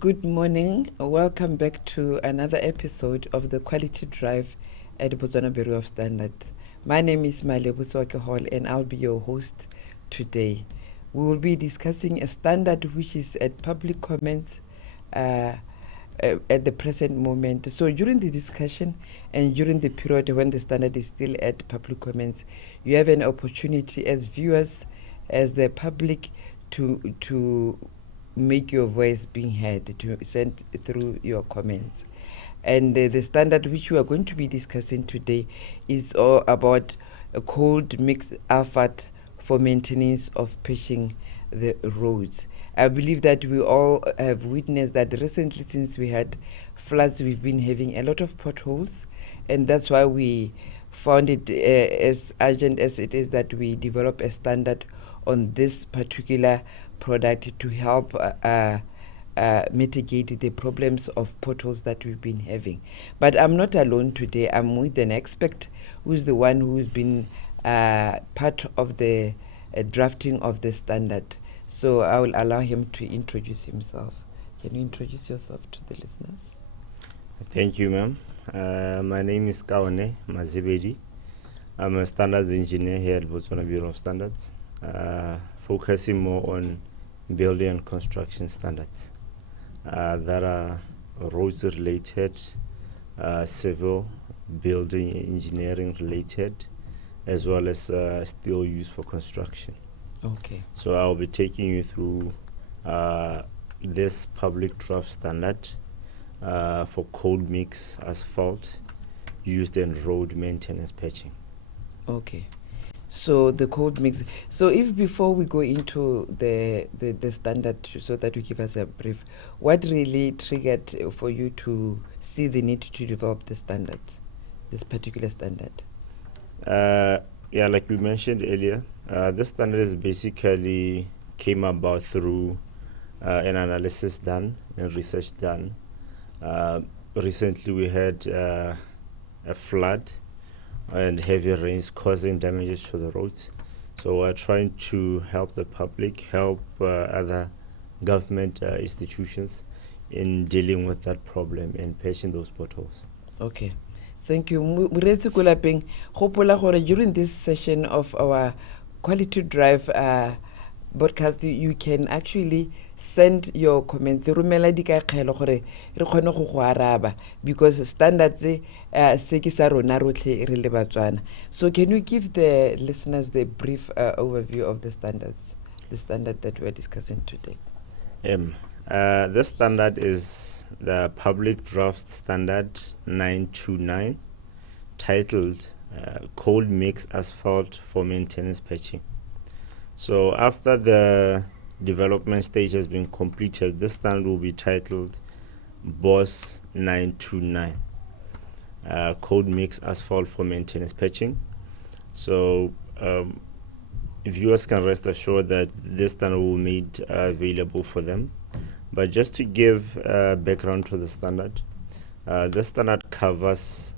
Good morning. Welcome back to another episode of the Quality Drive at the Botswana Bureau of Standards. My name is 𝐂𝐤𝐴𝐺𝐝 and I'll be your host today. We will be discussing a standard which is at public comments at the present moment. So during the discussion and during the period when the standard is still at public comments, you have an opportunity as viewers, as the public, to make your voice being heard, to send through your comments. And the standard which we are going to be discussing today is all about a cold mixed asphalt for maintenance of patching the roads. I believe that we all have witnessed that recently, since we had floods, we've been having a lot of potholes, and that's why we found it as urgent as it is that we develop a standard on this particular product to help mitigate the problems of potholes that we've been having. But I'm not alone today. I'm with an expert who's the one who's been part of the drafting of the standard. So I will allow him to introduce himself. Can you introduce yourself to the listeners? Thank you, ma'am. My name is 𝐂𝐤𝐿𝐴. I'm a standards engineer here at Botswana Bureau of Standards, focusing more on building and construction standards that are roads related, civil, building, engineering related, as well as steel used for construction. Okay. So I'll be taking you through this public draft standard for cold mix asphalt used in road maintenance patching. Okay. So the code mix. So if before we go into the standard, so that you give us a brief, what really triggered for you to see the need to develop the standard, this particular standard? Yeah, like we mentioned earlier, this standard is basically came about through an analysis done and research done. Recently we had a flood and heavy rains causing damages to the roads. So we're trying to help the public, help other government institutions in dealing with that problem and patching those potholes. Okay. Thank you. Moreetsi ko lapeng, gopola gore during this session of our Quality Drive broadcast, you can actually send your comments, romela dikakgelo gore re kgone go araba, because standards se ke sa rona rotlhe re le Batswana. So can you give the listeners the brief overview of the standards, the standard that we're discussing today? This standard is the Public Draft Standard 929, titled Cold Mix Asphalt for Maintenance Patching. So after the development stage has been completed, this standard will be titled BOS 929, Cold Mix Asphalt for Maintenance Patching. So viewers can rest assured that this standard will be made available for them. But just to give background to the standard, this standard covers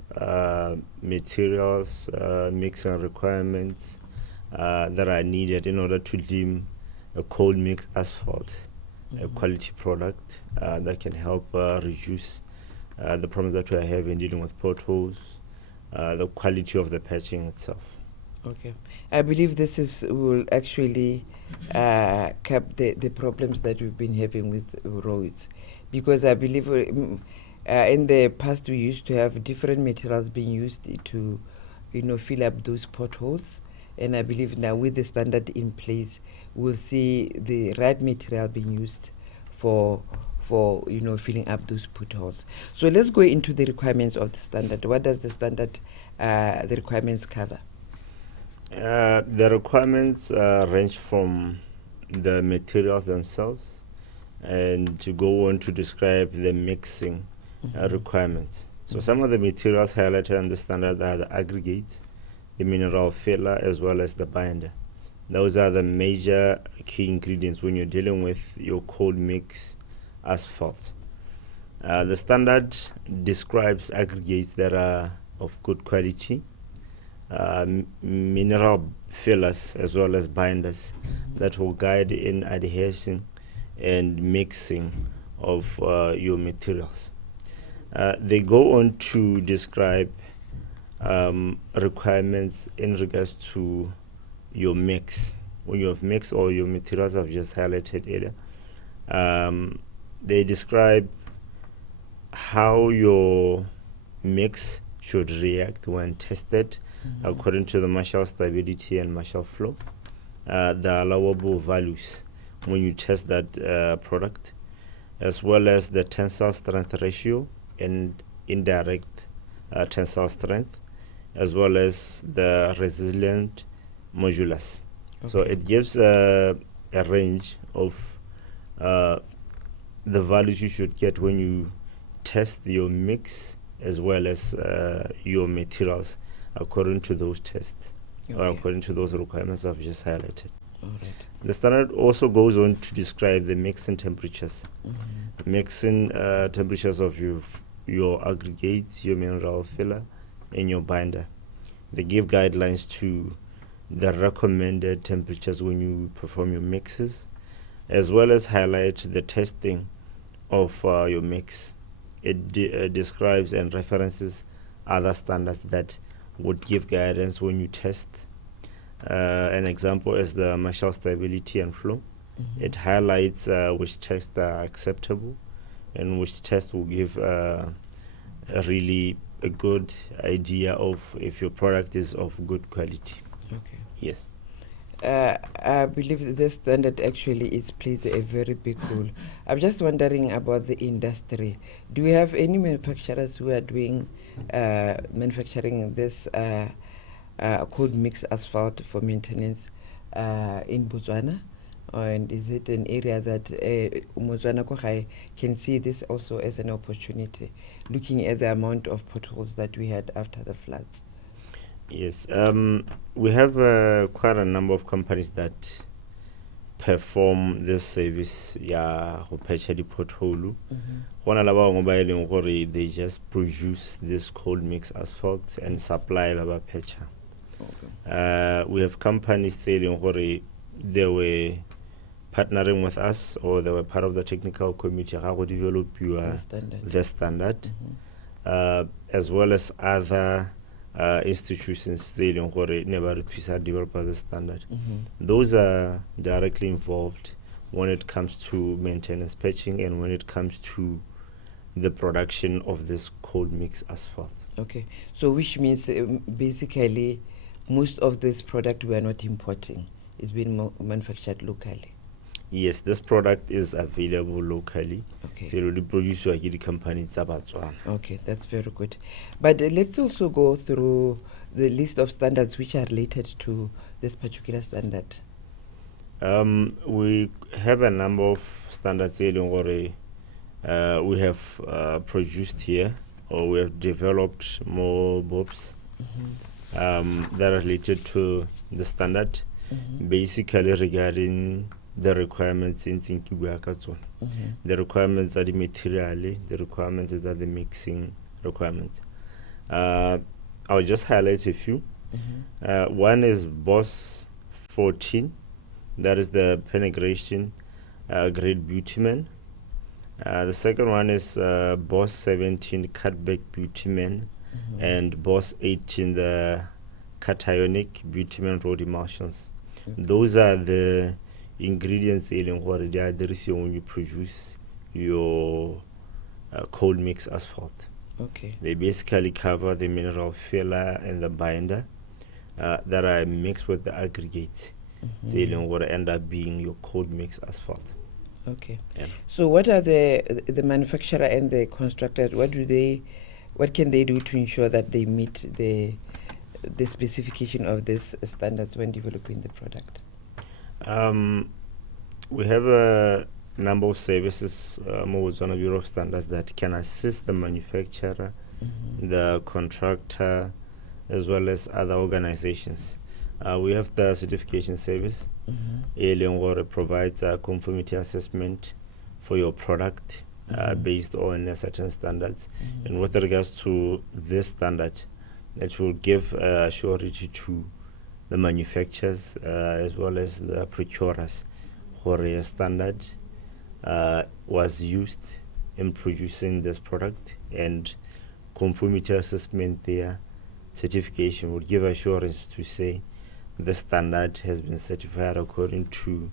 materials, mixing requirements that are needed in order to deem a cold mix asphalt a quality product that can help reduce the problems that we are having dealing with potholes, the quality of the patching itself. Okay. I believe this will actually cap the problems that we've been having with roads, because I believe in the past we used to have different materials being used to fill up those potholes, and I believe now with the standard in place we'll see the right material being used for filling up those potholes. So let's go into the requirements of the standard. What does the standard the requirements cover? The requirements range from the materials themselves and to go on to describe the mixing requirements. So some of the materials highlighted in the standard are the aggregates, the mineral filler, as well as the binder. Those are the major key ingredients when you're dealing with your cold mix asphalt. The standard describes aggregates that are of good quality, mineral fillers, as well as binders that will guide in adhesion and mixing of your materials. They go on to describe requirements in regards to your mix. When you have mixed all your materials I've just highlighted earlier, they describe how your mix should react when tested according to the Marshall stability and Marshall flow, the allowable values when you test that product, as well as the tensile strength ratio and indirect tensile strength, as well as the resilient modulus. So it gives a range of the values you should get when you test your mix as well as your materials according to those tests or according to those requirements I've just highlighted. The standard also goes on to describe the mixing temperatures. Mixing temperatures of your aggregates, your mineral filler, and your binder. They give guidelines to the recommended temperatures when you perform your mixes, as well as highlight the testing of your mix. It describes and references other standards that would give guidance when you test. An example is the Marshall stability and flow. It highlights which tests are acceptable and which tests will give a good idea of if your product is of good quality. Yes. I believe that this standard actually plays a very big role. I'm just wondering about the industry. Do we have any manufacturers who are doing manufacturing this cold mix asphalt for maintenance in Botswana? And is it an area that Botswana can see this also as an opportunity, looking at the amount of potholes that we had after the floods? Yes, we have quite a number of companies that perform this service. Yeah, go patcha di pothole. They just produce this cold mix asphalt and supply the patcha. We have companies saying they were partnering with us or they were part of the technical committee how to develop the standard, as well as other institutions saying never develop the standard. Those are directly involved when it comes to maintenance patching and when it comes to the production of this cold mix asphalt. Okay, so which means basically most of this product we are not importing, it's being manufactured locally. Yes, this product is available locally. Okay. So it will produce by the company Botswana. Okay, that's very good. But let's also go through the list of standards which are related to this particular standard. We have a number of standards we have produced here, or we have developed more BOPs that are related to the standard, basically regarding the requirements in 𝐂𝐤𝐻𝐿. The requirements are the material, the requirements are the mixing requirements. I'll just highlight a few. One is BOS 14, that is the penetration grade bitumen. The second one is BOS 17 cutback bitumen, and BOS 18 the cationic bitumen road emulsions. Those are the ingredients when you produce your cold mix asphalt. Okay. They basically cover the mineral filler and the binder that are mixed with the aggregates. What end up being your cold mix asphalt. Okay. Yeah. So what are the manufacturer and the constructor, what can they do to ensure that they meet the specification of these standards when developing the product? We have a number of services, Botswana Bureau of Standards, that can assist the manufacturer, the contractor, as well as other organizations. We have the certification service. It provides a conformity assessment for your product based on certain standards. And with regards to this standard, it will give surety to the manufacturers as well as the procurers for a standard was used in producing this product, and conformity assessment there, certification would give assurance to say the standard has been certified according to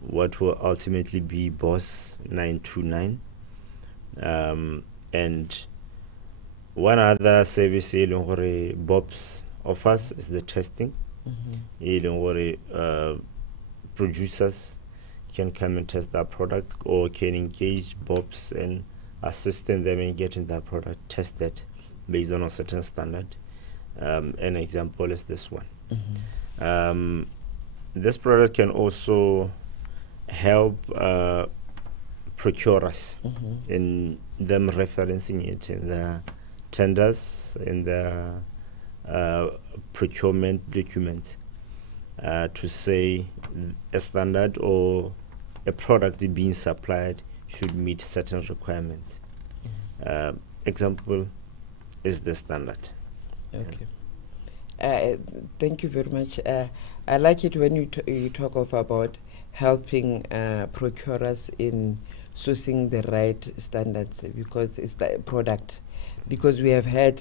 what will ultimately be BOS 929. And one other service BOPS offers is the testing. Producers can come and test that product, or can engage BOPS and assisting them in getting that product tested based on a certain standard. An example is this one. This product can also help procurers in them referencing it in the tenders, in the procurement documents, to say a standard or a product being supplied should meet certain requirements. Example is the standard. Okay. Thank you very much. I like it when you talk about helping procurers in sourcing the right standards, because it's the product. Because we have had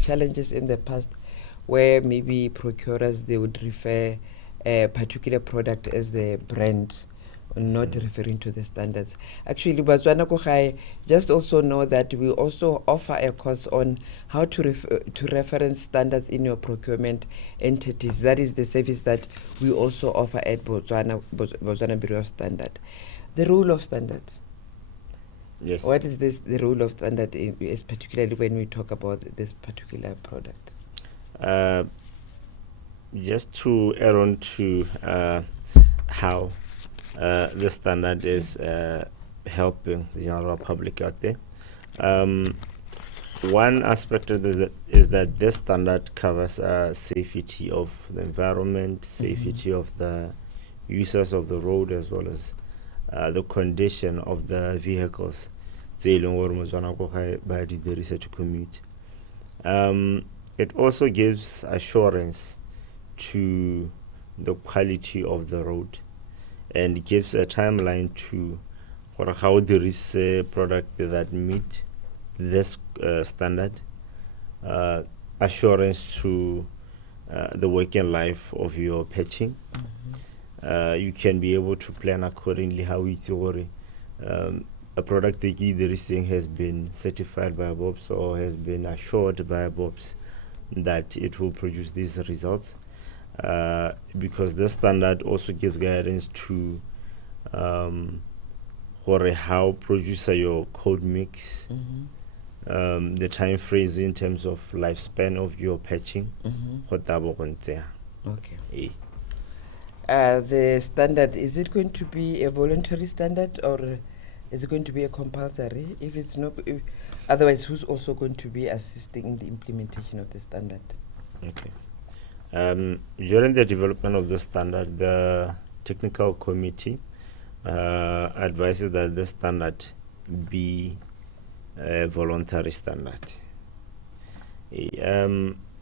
challenges in the past where maybe procurers, they would refer a particular product as the brand, not referring to the standards. Actually, Botswana 𝐂𝐸𝐥𝐝 just also know that we also offer a course on how to reference standards in your procurement entities. That is the service that we also offer at Botswana Bureau of Standards. The rule of standards. Yes. What is the rule of standard, is particularly when we talk about this particular product? Just to add on to how the standard is helping the general public out there. One aspect of this is that this standard covers safety of the environment, safety of the users of the road, as well as the condition of the vehicles to commute. It also gives assurance to the quality of the road, and gives a timeline to how there is a product that meet this standard, assurance to the working life of your patching. You can be able to plan accordingly how it's a product that has been certified by BOPS, or has been assured by BOPS that it will produce these results. Because the standard also gives guidance to how producer your code mix, the time frames in terms of lifespan of your patching. Okay. The standard, is it going to be a voluntary standard, or is it going to be a compulsory? If it's not, otherwise, who's also going to be assisting in the implementation of the standard? Okay. During the development of the standard, the technical committee advises that the standard be a voluntary standard.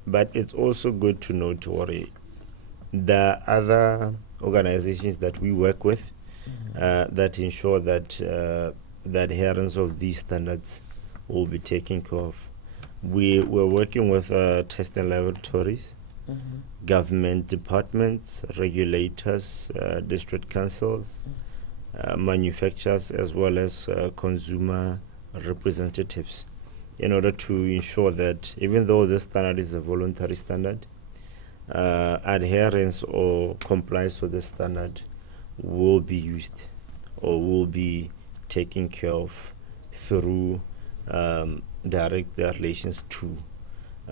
But it's also good to note the other organizations that we work with that ensure that the adherence of these standards will be taken care of. We're working with testing laboratories, government departments, regulators, district councils, manufacturers, as well as consumer representatives, in order to ensure that even though this standard is a voluntary standard, adherence or compliance with the standard will be used, or will be taken care of through direct relations to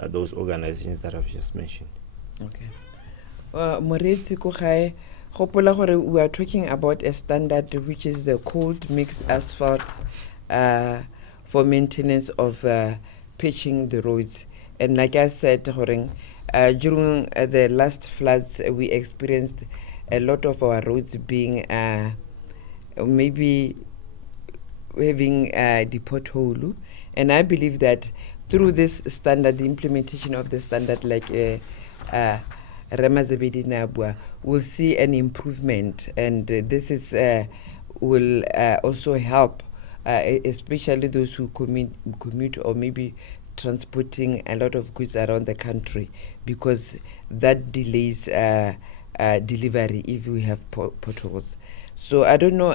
those organizations that I've just mentioned. Okay. Moreetsi 𝐂𝐸𝐥𝐝, gopola gore we are talking about a standard which is the cold mixed asphalt for maintenance of pitching the roads. And like I said, during the last floods, we experienced a lot of our roads being maybe having the pothole. And I believe that through this standard, the implementation of the standard, like Ramazabedi Nabwa, we'll see an improvement. And this is will also help, especially those who commute or maybe transporting a lot of goods around the country, because that delays delivery if we have potholes. So I don't know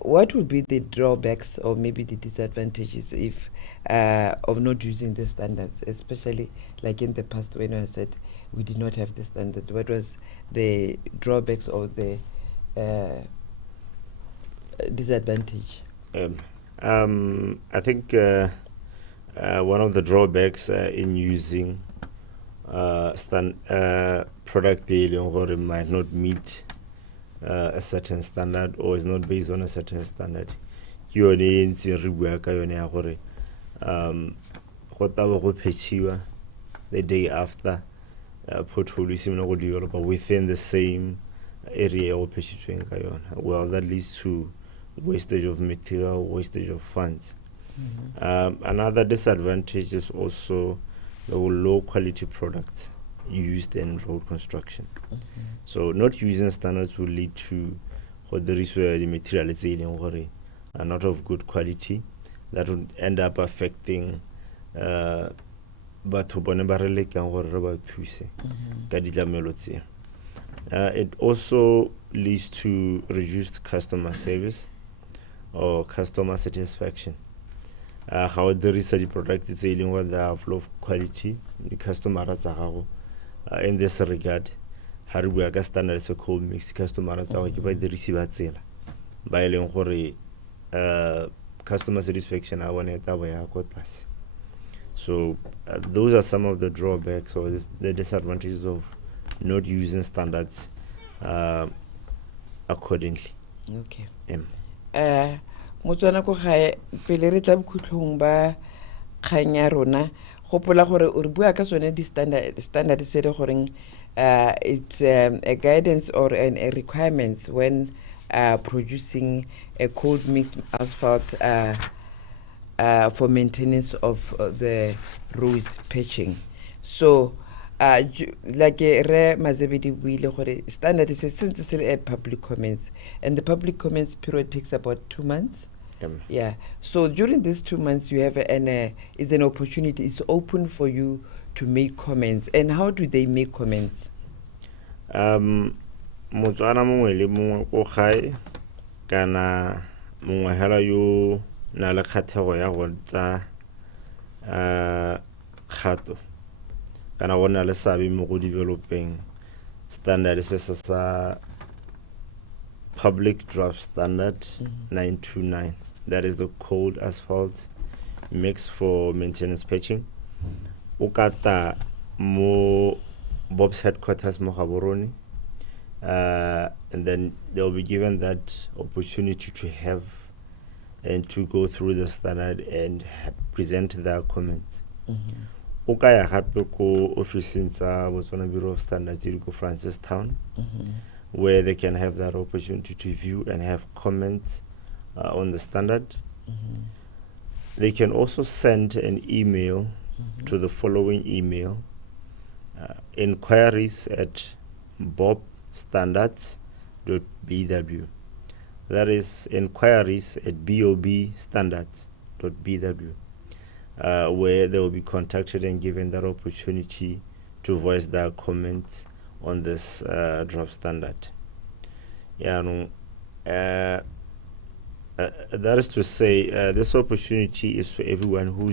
what would be the drawbacks or maybe the disadvantages if of not using the standards, especially like in the past when I said we did not have the standard. What was the drawbacks or the disadvantage? I think one of the drawbacks in using product that might not meet a certain standard or is not based on a certain standard. The day after pothole is develop within the same area or well, that leads to wastage of material, wastage of funds. Another disadvantage is also the low quality products used in road construction. So not using standards will lead to what the material are not of good quality. That would end up affecting it also leads to reduced customer service or customer satisfaction. How the research product is dealing with the flow of quality, the customer in this regard, how we are standard so called mixed customers are by the receiver sale. By customer satisfaction, I want to. So those are some of the drawbacks or the disadvantages of not using standards accordingly. Okay. Motswana ko gae pele re tla bokhutlhong ba kgang ya rona gopola gore o re bua ka sone di standard se re goreng it's a guidance or a requirements when producing a cold mixed asphalt for maintenance of the roads patching. So like Re Mazebedi buile gore standard is since at public comments, and the public comments period takes about 2 months. Yeah. So during these 2 months, you have is an opportunity. It's open for you to make comments. And how do they make comments? Motswana mongwe le mongwe ko gae kana mongwe hela yo na le kgathego ya go tsa kgato kana go na le sabe mo go developing standard se sa public draft standard 929. That is the cold asphalt mix for maintenance patching. Ukata mo Bob's headquarters mo Gaborone, and then they'll be given that opportunity to have and to go through the standard and present their comments. Ukaya hape ko officing tsa Botswana Bureau of Standards ko Francistown, where they can have that opportunity to view and have comments on the standard. They can also send an email to the following email: inquiries at bobstandards.bw. That is inquiries at bobstandards.bw, where they will be contacted and given that opportunity to voice their comments on this draft standard. That is to say, this opportunity is for everyone who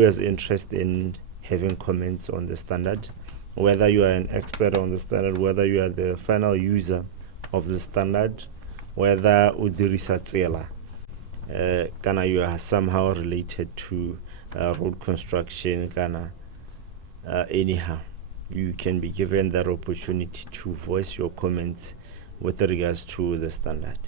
has interest in having comments on the standard, whether you are an expert on the standard, whether you are the final user of the standard, whether kana you are somehow related to road construction, kana anyhow, you can be given that opportunity to voice your comments with regards to the standard.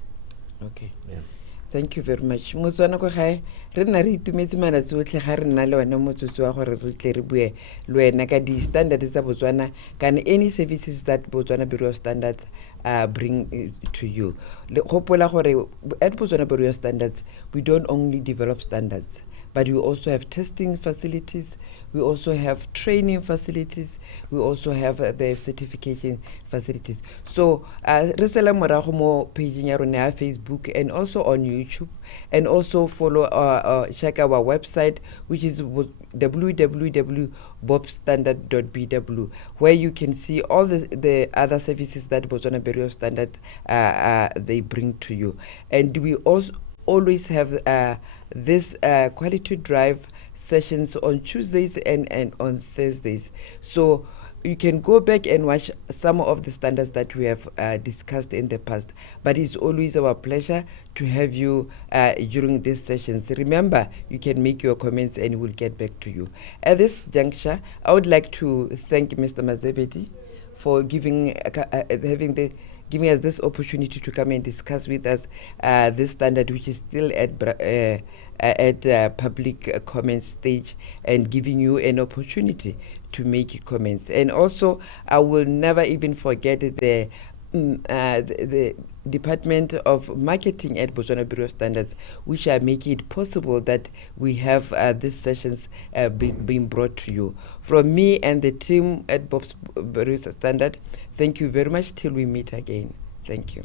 Okay. Yeah. Thank you very much. Motswana ko gae re nna re itumetse malatsi otlhe ga re nna le wena motsotso wa gore re tle re bue le wena ka di standards tsa Botswana kana any services that Botswana Bureau of Standards bring to you. Le gopola gore at Botswana Bureau of Standards we don't only develop standards, but we also have testing facilities. We also have training facilities. We also have the certification facilities. So, re sala morago mo pageng ya rona ya Facebook and also on YouTube, and also follow check our website, which is www.bobstandard.bw, where you can see all the other services that Botswana Bureau of Standards they bring to you. And we also always have this quality drive sessions on Tuesdays and on Thursdays. So you can go back and watch some of the standards that we have discussed in the past. But it's always our pleasure to have you during these sessions. Remember, you can make your comments and we'll get back to you. At this juncture, I would like to thank Mr. Mazebedi for giving us this opportunity to come and discuss with us this standard, which is still at public comment stage, and giving you an opportunity to make comments. And also, I will never even forget the Department of Marketing at Botswana Bureau of Standards, which are making it possible that we have these sessions being brought to you. From me and the team at Botswana Bureau of Standard, thank you very much till we meet again. Thank you.